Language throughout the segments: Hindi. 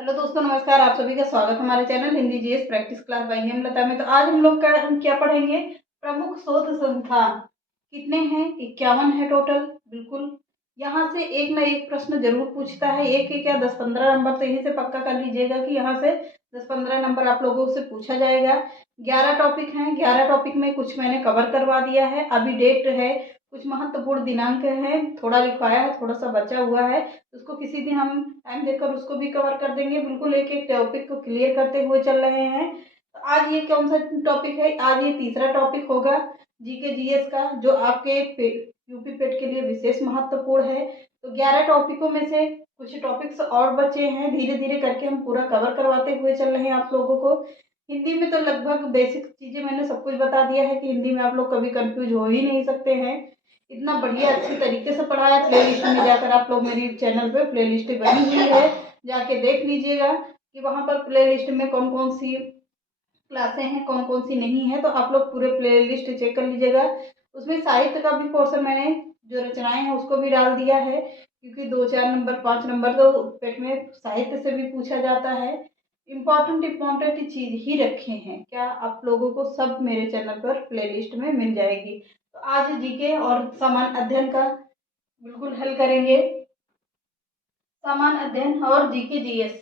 हेलो दोस्तों, नमस्कार। आप सभी का स्वागत है हमारे channel Hindi GS practice class by Hemlata में। तो आज हम क्या पढ़ेंगे? प्रमुख शोध संस्थान कितने हैं? 51 है टोटल। बिल्कुल, यहाँ से एक ना एक प्रश्न जरूर पूछता है। एक के क्या 10-15 नंबर, तो यहीं से पक्का कर लीजिएगा कि यहाँ से 10-15 नंबर आप लोगों से पूछा जाएगा। 11 टॉपिक हैं। 11 टॉपिक में कुछ मैंने कवर करवा दिया है। अभी डेट है, कुछ महत्वपूर्ण दिनांक है, थोड़ा लिखवाया है, थोड़ा सा बचा हुआ है। उसको किसी दिन हम टाइम देकर उसको भी कवर कर देंगे। बिल्कुल एक एक टॉपिक को क्लियर करते हुए चल रहे हैं। तो आज ये कौन सा टॉपिक है? आज ये तीसरा टॉपिक होगा जीके जीएस का, जो आपके यूपी पेट के लिए विशेष महत्वपूर्ण है। तो 11 टॉपिकों में से कुछ टॉपिक्स और बचे हैं। धीरे धीरे करके हम पूरा कवर करवाते हुए चल रहे हैं आप लोगों को। हिंदी में तो लगभग बेसिक चीजें मैंने सब कुछ बता दिया है कि हिंदी में आप लोग कभी कंफ्यूज हो ही नहीं सकते हैं। इतना बढ़िया अच्छी तरीके से पढ़ाया। प्लेलिस्ट में जाकर आप लोग, मेरी चैनल पे प्लेलिस्ट बनी हुई है, जाके देख लीजिएगा कि वहां पर प्लेलिस्ट में कौन कौन सी क्लासें हैं, कौन कौन सी नहीं है। तो आप लोग पूरे प्लेलिस्ट चेक कर लीजिएगा। उसमें साहित्य का भी पोर्शन मैंने, जो रचनाएं हैं उसको भी डाल दिया है, क्योंकि 2-4 नंबर 5 नंबर तो पेट में साहित्य से भी पूछा जाता है। इम्पोर्टेंट इम्पोर्टेंट चीज ही रखे हैं क्या, आप लोगों को सब मेरे चैनल पर प्लेलिस्ट में मिल जाएगी। तो आज जीके और सामान्य अध्ययन का बिल्कुल हल करेंगे। सामान्य अध्ययन और जीके जीएस।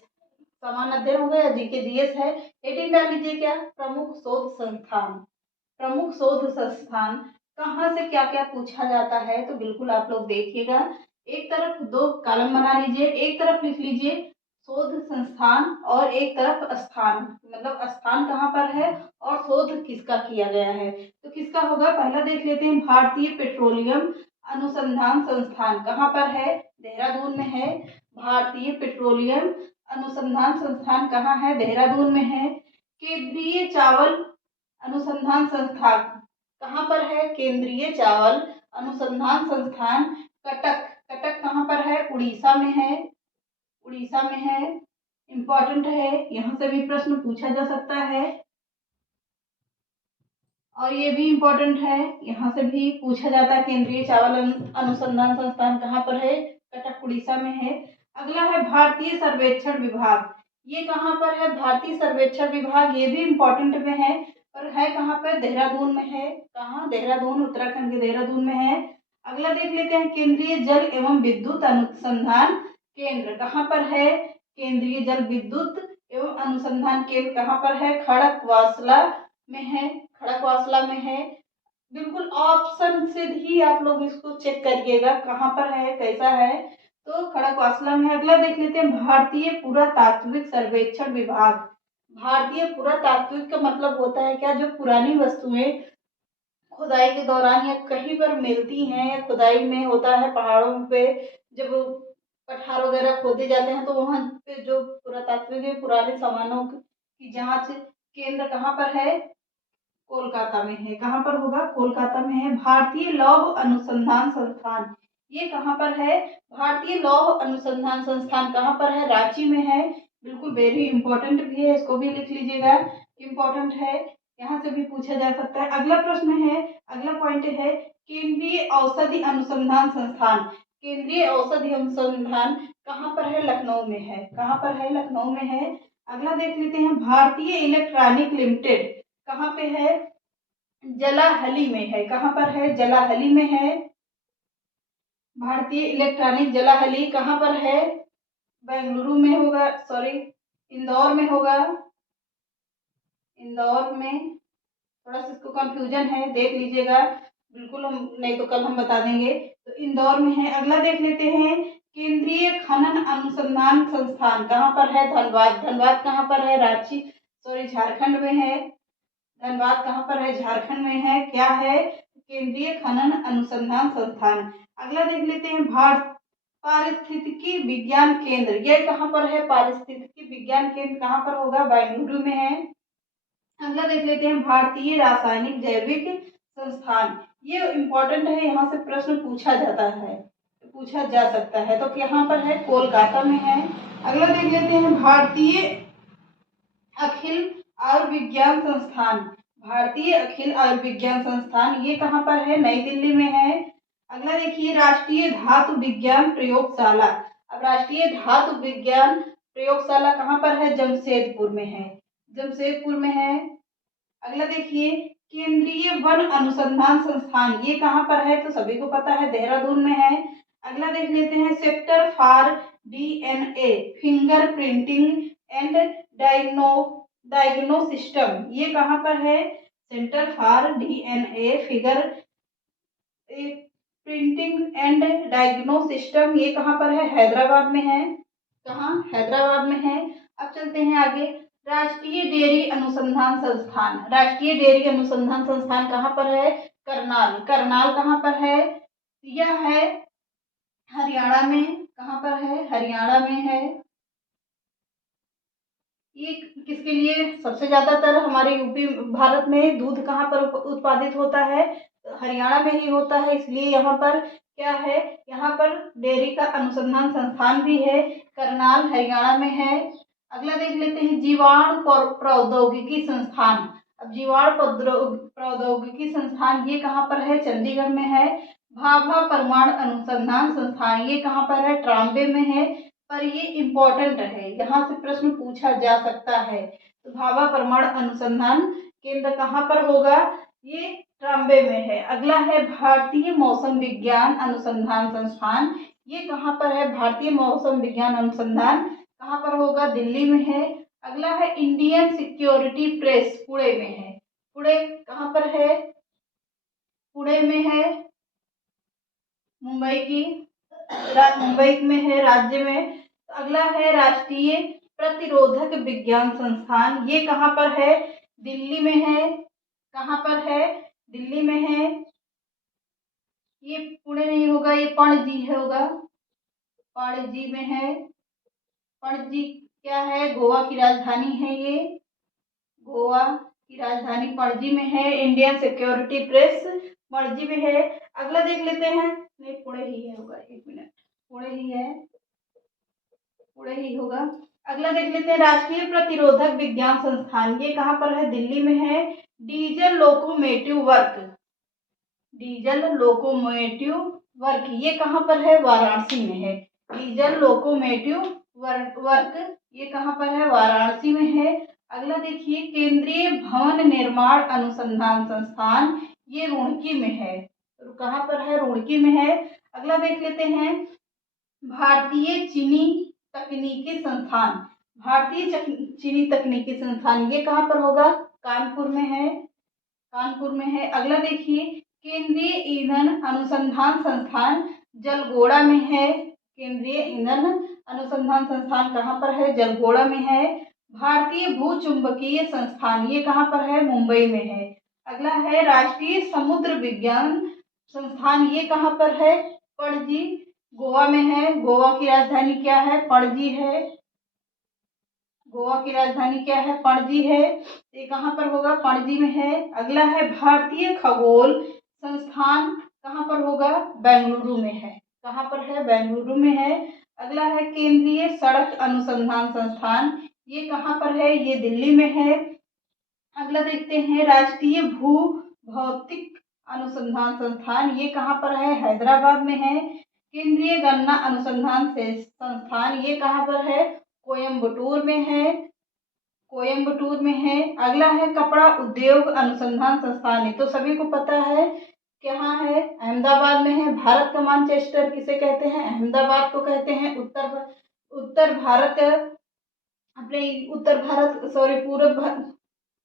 सामान्य अध्ययन हो गया, जीके जीएस है। हेडिंग डाल लीजिए क्या? प्रमुख शोध संस्थान। प्रमुख शोध संस्थान कहाँ से क्या क्या पूछा जाता है, तो बिल्कुल आप लोग देखिएगा। एक तरफ दो कॉलम बना लीजिए, एक तरफ लिख लीजिए शोध संस्थान और एक तरफ स्थान, मतलब स्थान कहाँ पर है और शोध किसका किया गया है। तो किसका होगा, पहला देख लेते हैं। भारतीय पेट्रोलियम अनुसंधान संस्थान कहाँ पर है? देहरादून में है। भारतीय पेट्रोलियम अनुसंधान संस्थान कहाँ है? देहरादून में है। केंद्रीय चावल अनुसंधान संस्थान कहाँ पर है? केंद्रीय चावल अनुसंधान संस्थान कटक। कटक कहाँ पर है? उड़ीसा में है। उड़ीसा में है। इम्पोर्टेंट है, यहाँ से भी प्रश्न पूछा जा सकता है। और ये भी इम्पोर्टेंट है, यहाँ से भी पूछा जाता है। केंद्रीय चावल अनुसंधान संस्थान कहाँ पर है? कटक उड़ीसा में है। अगला है भारतीय सर्वेक्षण विभाग। ये कहाँ पर है? भारतीय सर्वेक्षण विभाग, ये भी इम्पोर्टेंट में है, पर है कहाँ पर? देहरादून में है। कहाँ? देहरादून, उत्तराखंड के देहरादून में है। अगला देख लेते हैं। केंद्रीय जल एवं विद्युत अनुसंधान केंद्र कहाँ पर है? केंद्रीय जल विद्युत एवं अनुसंधान केंद्र कहाँ पर है? खड़कवासला में है। खड़कवासला में है। बिल्कुल ऑप्शन से ही आप लोग इसको चेक करिएगा कहाँ पर है, कैसा है। तो खड़कवासला में। अगला देख लेते हैं। भारतीय पुरातात्विक सर्वेक्षण विभाग। भारतीय पुरातात्विक का मतलब होता है क्या? जो पुरानी वस्तुएं खुदाई के दौरान या कहीं पर मिलती हैं, या खुदाई में होता है पहाड़ों पे, जब पठार वगैरह खोदे जाते हैं, तो वहां पे जो पुरातात्विक पुराने सामानों की जांच केंद्र कहाँ पर है? कोलकाता में है। कहाँ पर होगा? कोलकाता में है। भारतीय लौह अनुसंधान संस्थान, ये कहाँ पर है? भारतीय लौह अनुसंधान संस्थान कहाँ पर है? रांची में है। बिल्कुल वेरी इंपॉर्टेंट भी है, इसको भी लिख लीजिएगा, इम्पोर्टेंट है, यहाँ से भी पूछा जा सकता है। अगला प्रश्न है, अगला पॉइंट है केंद्रीय औषधि अनुसंधान संस्थान। केंद्रीय औषधि अनुसंधान कहाँ पर है? लखनऊ में है। कहाँ पर है? लखनऊ में है। अगला देख लेते हैं। भारतीय इलेक्ट्रॉनिक लिमिटेड कहाँ पे है? जलाहली में है। कहाँ पर है? जलाहली में है। भारतीय इलेक्ट्रॉनिक जलाहली कहाँ पर है? बेंगलुरु में होगा, सॉरी इंदौर में होगा। इंदौर में, थोड़ा सा इसको कंफ्यूजन है, देख लीजिएगा। बिल्कुल, हम नहीं तो कल हम बता देंगे। तो इंदौर में है। अगला देख लेते हैं। केंद्रीय खनन अनुसंधान संस्थान कहाँ पर है? धनबाद। धनबाद कहाँ पर है? रांची, सॉरी झारखंड में है। धनबाद कहाँ पर है? झारखंड में है। क्या है? केंद्रीय खनन अनुसंधान संस्थान। अगला देख लेते हैं। भारत पारिस्थितिकी विज्ञान केंद्र, ये कहाँ पर है? पारिस्थितिकी विज्ञान केंद्र कहाँ पर होगा? बेंगलुरु में है। अगला देख लेते हैं। भारतीय रासायनिक जैविक संस्थान, ये इम्पोर्टेंट है, यहाँ से प्रश्न पूछा जाता है, पूछा जा सकता है। तो यहाँ पर है? कोलकाता में है। अगला देख लेते हैं। भारतीय अखिल आयुर्विज्ञान संस्थान। भारतीय अखिल आयुर्विज्ञान संस्थान, ये कहाँ पर है? नई दिल्ली में है। अगला देखिए। राष्ट्रीय धातु विज्ञान प्रयोगशाला। अब राष्ट्रीय धातु विज्ञान प्रयोगशाला कहाँ पर है? जमशेदपुर में है, जमशेदपुर में है। अगला देखिए, केंद्रीय वन अनुसंधान संस्थान ये कहाँ पर है? तो सभी को पता है, देहरादून में है। अगला देख लेते हैं, centre for DNA fingerprinting and diagnostics ये कहाँ पर है? Centre for DNA fingerprinting and diagnostics ये कहाँ पर है? हैदराबाद में है। कहाँ? हैदराबाद में है। अब चलते हैं आगे, राष्ट्रीय डेयरी अनुसंधान संस्थान, राष्ट्रीय डेयरी अनुसंधान संस्थान कहाँ पर है? करनाल, करनाल कहाँ पर है? यह है हरियाणा में। कहाँ पर है? हरियाणा में है। ये किसके लिए? सबसे ज्यादातर हमारे यूपी भारत में दूध कहाँ पर उत्पादित होता है? हरियाणा में ही होता है, इसलिए यहाँ पर क्या है? यहाँ पर डेयरी का अनुसंधान संस्थान भी है, करनाल हरियाणा में है। अगला देख लेते हैं, जीवाणु प्रौद्योगिकी संस्थान। अब जीवाणु प्रौद्योगिकी संस्थान ये कहाँ पर है? चंडीगढ़ में है। भाभा परमाणु अनुसंधान संस्थान ये कहाँ पर है? ट्राम्बे में है। पर ये इम्पोर्टेंट है, यहाँ से प्रश्न पूछा जा सकता है। तो भाभा परमाणु अनुसंधान केंद्र कहाँ पर होगा? ये ट्राम्बे में है। अगला है भारतीय मौसम विज्ञान अनुसंधान संस्थान ये कहाँ पर है? भारतीय मौसम विज्ञान अनुसंधान कहाँ पर होगा? दिल्ली में है। अगला है इंडियन सिक्योरिटी प्रेस, पुणे में है। पुणे कहाँ पर है? पुणे में है, मुंबई में है, राज्य में। अगला है राष्ट्रीय प्रतिरोधक विज्ञान संस्थान ये कहाँ पर है? दिल्ली में है। कहाँ पर है? दिल्ली में है। ये पुणे नहीं होगा, ये पणजी होगा, पणजी में है। पणजी क्या है? गोवा की राजधानी है। ये गोवा की राजधानी पणजी में है। इंडियन सिक्योरिटी प्रेस पणजी में है। अगला देख लेते हैं, नहीं पुणे ही है होगा, एक मिनट, पुणे ही है, पुणे ही होगा। अगला देख लेते हैं, राष्ट्रीय प्रतिरोधक विज्ञान संस्थान ये कहाँ पर है? दिल्ली में है। Diesel locomotive work, diesel locomotive work ये कहाँ पर है? वाराणसी में है। डीजल लोकोमोटिव वर्क ये कहाँ पर है? वाराणसी में है। अगला देखिए, केंद्रीय भवन निर्माण अनुसंधान संस्थान ये रुड़की में है। कहाँ पर है? रुड़की में है। अगला देख लेते हैं, भारतीय चीनी तकनीकी संस्थान, भारतीय चीनी तकनीकी संस्थान ये कहाँ पर होगा? कानपुर में है, कानपुर में है। अगला देखिए, केंद्रीय ईंधन अनुसंधान संस्थान जलगोड़ा में है। केंद्रीय ईंधन अनुसंधान संस्थान कहाँ पर है? जलगोड़ा में है। भारतीय भूचुंबकीय संस्थान ये कहाँ पर है? मुंबई में है। अगला है राष्ट्रीय समुद्र विज्ञान संस्थान ये कहाँ पर है? पणजी, गोवा में है। गोवा की राजधानी क्या है? पणजी है। गोवा की राजधानी क्या है? पणजी है। ये कहाँ पर होगा? पणजी में है। अगला है भारतीय खगोल संस्थान कहाँ पर होगा? बेंगलुरु में है। कहाँ पर है? बेंगलुरु में है। अगला है केंद्रीय सड़क अनुसंधान संस्थान ये कहाँ पर है? ये दिल्ली में है। अगला देखते हैं, राष्ट्रीय भू भौतिक अनुसंधान संस्थान ये कहाँ पर है? हैदराबाद में है। केंद्रीय गन्ना अनुसंधान संस्थान ये कहाँ पर है? कोयम्बटूर में है, कोयम्बटूर में है। अगला है कपड़ा उद्योग अनुसंधान संस्थान ये तो सभी को पता है, कहाँ है? अहमदाबाद में है। भारत का मैनचेस्टर किसे कहते हैं? अहमदाबाद को कहते हैं। उत्तर भारत अपने उत्तर भारत सॉरी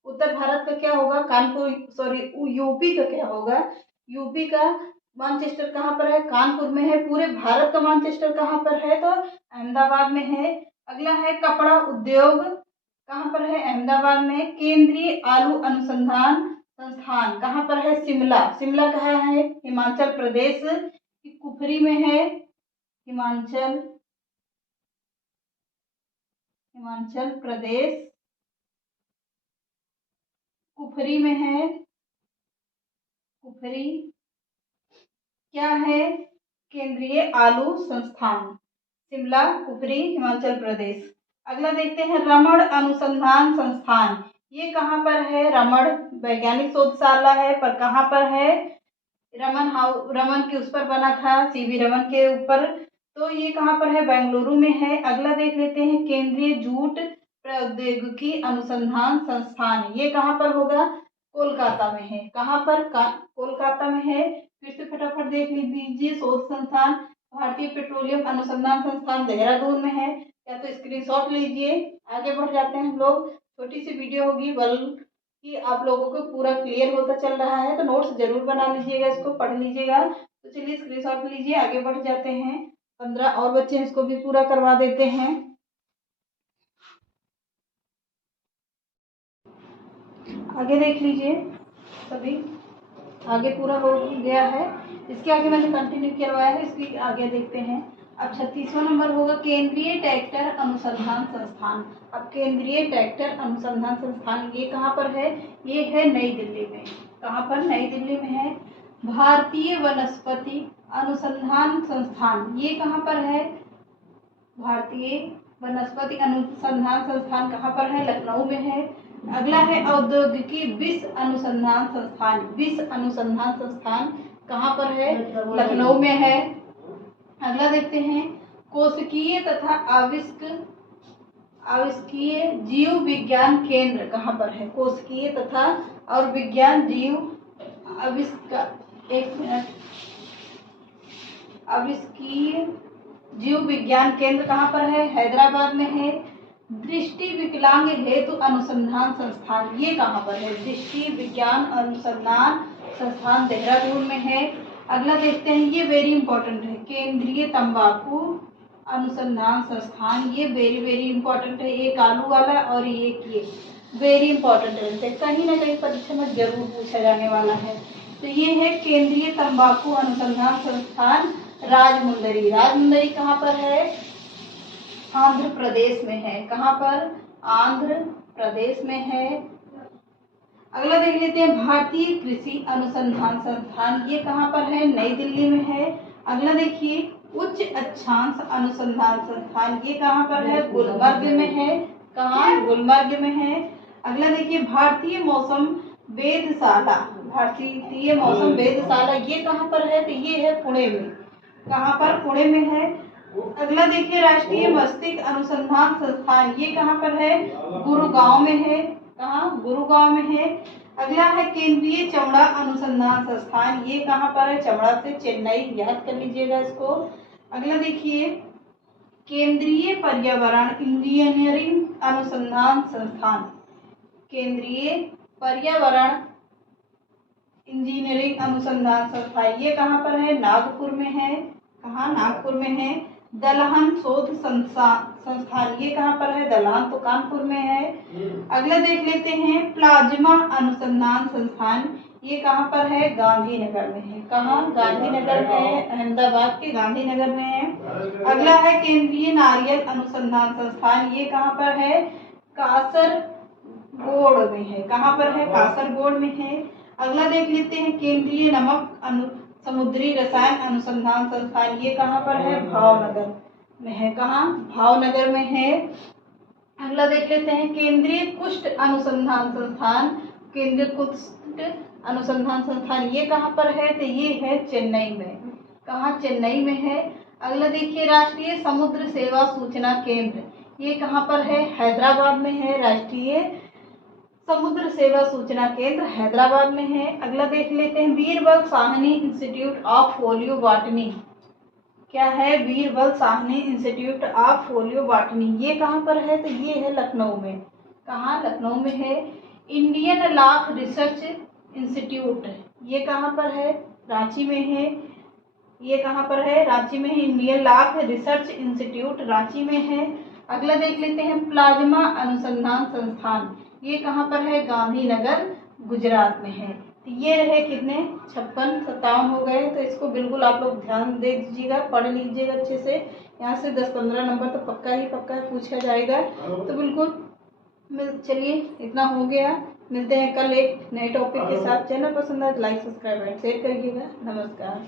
उत्तर भारत का क्या होगा? कानपुर, सॉरी यूपी का क्या होगा? यूपी का मैनचेस्टर कहाँ पर है? कानपुर में है। पूरे भारत का मैनचेस्टर कहाँ पर है? तो अहमदाबाद में है। अगला है कपड़ा उद्योग कहाँ पर है? अहमदाबाद में। केंद्रीय आलू अनुसंधान संस्थान कहाँ पर है? शिमला, शिमला कहाँ है? हिमाचल प्रदेश की कुफरी में है। हिमाचल प्रदेश कुफरी में है। कुफरी क्या है? केंद्रीय आलू संस्थान, शिमला, कुफरी, हिमाचल प्रदेश। अगला देखते हैं, रमण अनुसंधान संस्थान ये कहाँ पर है? रमण वैज्ञानिक शोधशाला है, पर कहाँ पर है? रमन की उस पर बना था, सीवी रमन के ऊपर तो ये कहाँ पर है? बेंगलुरु में है। अगला देख लेते हैं केंद्रीय जूट प्रौद्योगिकी अनुसंधान संस्थान, ये कहाँ पर होगा? कोलकाता में है। कहाँ पर? कोलकाता में है। फिर से फटाफट देख लीजिए, शोध संस्थान भारतीय पेट्रोलियम अनुसंधान संस्थान देहरादून में है, या तो स्क्रीनशॉट लीजिए। आगे बढ़ जाते हैं हम लोग। छोटी सी वीडियो होगी, बल्कि आप लोगों को पूरा क्लियर होता चल रहा है, तो नोट्स जरूर बना लीजिएगा, इसको पढ़ लीजिएगा। तो चलिए स्क्रीनशॉट लीजिए, आगे बढ़ जाते हैं। 15 और बच्चे हैं, इसको भी पूरा करवा देते हैं। आगे देख लीजिए सभी, आगे पूरा हो गया है। इसके आगे मैंने कंटिन्यू करवाया है, इसके आगे देखते हैं। अब 36वां नंबर होगा केंद्रीय ट्रैक्टर अनुसंधान संस्थान। अब केंद्रीय ट्रैक्टर अनुसंधान संस्थान ये कहाँ पर है? ये है नई दिल्ली में। कहाँ पर? नई दिल्ली में है। भारतीय वनस्पति अनुसंधान संस्थान ये कहाँ पर है? भारतीय वनस्पति अनुसंधान संस्थान कहाँ पर है? लखनऊ में है। अगला है औद्योगिकी विष अनुसंधान संस्थान। विष अनुसंधान संस्थान कहाँ पर है? लखनऊ में है। अगला देखते हैं कोशिकीय तथा आविष्कीय जीव विज्ञान केंद्र कहाँ पर है? कोशिकीय तथा और विज्ञान जीव आविष्कीय जीव विज्ञान केंद्र कहाँ पर है? हैदराबाद में है। दृष्टि विकलांग हेतु अनुसंधान संस्थान ये कहाँ पर है? दृष्टि विज्ञान अनुसंधान संस्थान देहरादून में है। अगला देखते हैं, ये वेरी इंपॉर्टेंट है, केंद्रीय तंबाकू अनुसंधान संस्थान। ये वेरी इंपॉर्टेंट है, एक आलू वाला और ये वेरी इंपॉर्टेंट है, कहीं ना कहीं परीक्षा में जरूर पूछा जाने वाला है। तो ये है केंद्रीय तंबाकू अनुसंधान संस्थान राजमुंदरी। राजमुंदरी कहाँ पर है? आंध्र प्रदेश में है। कहाँ पर? आंध्र प्रदेश में है। अगला देख लेते हैं भारतीय कृषि अनुसंधान संस्थान ये कहाँ पर है? नई दिल्ली में है। अगला देखिए उच्च अक्षांश अनुसंधान संस्थान ये कहाँ पर है? गुलमर्ग में है। कहाँ? गुलमर्ग में है। अगला देखिए भारतीय मौसम वेधशाला। भारतीय मौसम वेधशाला ये कहाँ पर है? तो ये है पुणे में। कहाँ पर? पुणे में है। अगला देखिए राष्ट्रीय मस्तिष्क अनुसंधान संस्थान ये कहाँ पर है? गुरुगांव में है। कहाँ? गुरुगांव में है। अगला है केंद्रीय चमड़ा अनुसंधान संस्थान ये कहाँ पर है? चमड़ा से चेन्नई, याद कर लीजिएगा इसको। अगला देखिए केंद्रीय पर्यावरण इंजीनियरिंग अनुसंधान संस्थान। केंद्रीय पर्यावरण इंजीनियरिंग अनुसंधान संस्थान ये कहाँ पर है? नागपुर में है। कहाँ? नागपुर में है। दलहन शोध संस्थान ये कहाँ पर है? दलहन तो कानपुर में है। अगला देख लेते हैं प्लाज्मा अनुसंधान संस्थान ये कहाँ पर है? गांधीनगर में है। कहाँ? गांधीनगर में है, अहमदाबाद के गांधीनगर में है। अगला है केंद्रीय नारियल अनुसंधान संस्थान ये कहाँ पर है? कासरगोड में है। कहाँ पर है? कासरगोड में है। अगला देख लेते हैं केंद्रीय नमक समुद्री रसायन अनुसंधान संस्थान ये कहाँ पर है? भावनगर में है। कहाँ? भावनगर में है। अगला देख लेते हैं केंद्रीय कुष्ठ अनुसंधान संस्थान। केंद्रीय कुष्ठ अनुसंधान संस्थान ये कहाँ पर है? तो ये है चेन्नई में। कहाँ? चेन्नई में है। अगला देखिए राष्ट्रीय समुद्र सेवा सूचना केंद्र ये कहाँ पर है? हैदराबाद में है। राष्ट्रीय समुद्र सेवा सूचना केंद्र हैदराबाद में है। अगला देख लेते हैं Birbal Sahni institute of folio botany क्या है? Birbal Sahni institute of folio botany ये कहाँ पर है? तो ये है लखनऊ में। कहाँ? लखनऊ में है। इंडियन लाख रिसर्च इंस्टीट्यूट ये कहाँ पर है? रांची में है। ये कहाँ पर है? रांची में है। Indian lakh research institute Ranchi में है। अगला देख लेते हैं प्लाज्मा अनुसंधान संस्थान ये कहाँ पर है? गांधीनगर गुजरात में है। तो ये रहे कितने? 56-57 हो गए। तो इसको बिल्कुल आप लोग ध्यान दे दीजिएगा, पढ़ लीजिएगा अच्छे से। यहाँ से 10-15 नंबर तो पक्का पूछा जाएगा। तो बिल्कुल चलिए इतना हो गया, मिलते हैं कल एक नए टॉपिक के साथ। चैनल पसंद आए तो लाइक सब्सक्राइब एंड शेयर करिएगा। नमस्कार।